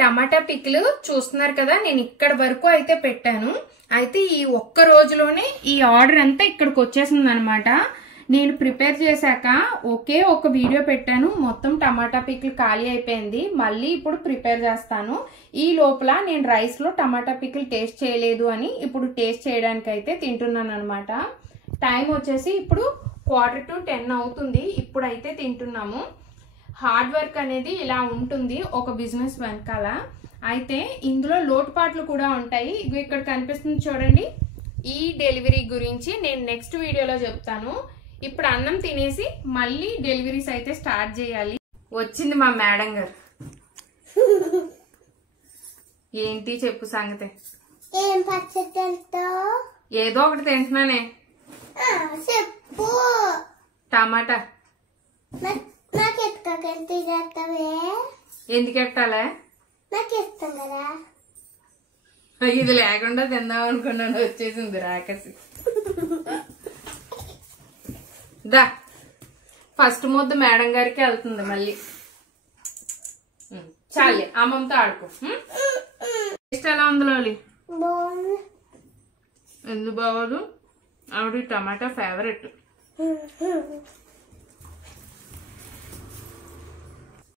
టమాటా pickle చూస్తున్నారు కదా, నేను ఇక్కడ వరకు అయితే పెట్టాను. అయితే ఈ ఒక్క రోజులోనే ఈ ఆర్డర్ అంతా ఇక్కడికి వచ్చేసింది అనమాట. నేను ప్రిపేర్ చేశాక ఒకే ఒక వీడియో పెట్టాను, మొత్తం టమాటా పికిల్ ఖాళీ అయిపోయింది. మళ్ళీ ఇప్పుడు ప్రిపేర్ చేస్తాను. ఈ లోపల నేను రైస్ లో టమాటా పికిల్ టేస్ట్ చేయలేదు అని ఇప్పుడు టేస్ట్ చేయడానికి అయితే తింటున్నాను అనమాట. టైం వచ్చేసి ఇప్పుడు 9:45 అవుతుంది. ఇప్పుడైతే తింటున్నాము. హార్డ్ వర్క్ అనేది ఇలా ఉంటుంది ఒక బిజినెస్ వెనకాల. అయితే ఇందులో లోటుపాట్లు కూడా ఉంటాయి. ఇక్కడ కనిపిస్తుంది చూడండి. ఈ డెలివరీ గురించి నేను నెక్స్ట్ వీడియోలో చెప్తాను. ఇప్పుడు అన్నం తినేసి మళ్ళీ డెలివరీస్ అయితే స్టార్ట్ చేయాలి. వచ్చింది మా మేడం గారు. ఏంటి చెప్పు సంగతి. ఏం పచ్చడి తింటావు? ఏదో ఒకటి తింటున్నానే. చెప్పు. టమాటా. నాకు ఎత్తుకోకెళ్తే చేస్తావే? ఎందుకు ఎట్టాలే? నాకు ఇష్టం కదా. ఇది లేకుండా తిందాం అనుకున్నాను, వచ్చేసింది రాకసి. దా ఫస్ట్ ముద్ద మేడం గారికి వెళ్తుంది మళ్ళీ. చాలే అమ్మమ్మతో ఆడుకో. టేస్ట్ ఎలా ఉంది లోలి? ఎందుకు బాగోదు? ఆవిడ టమాటా ఫేవరెట్.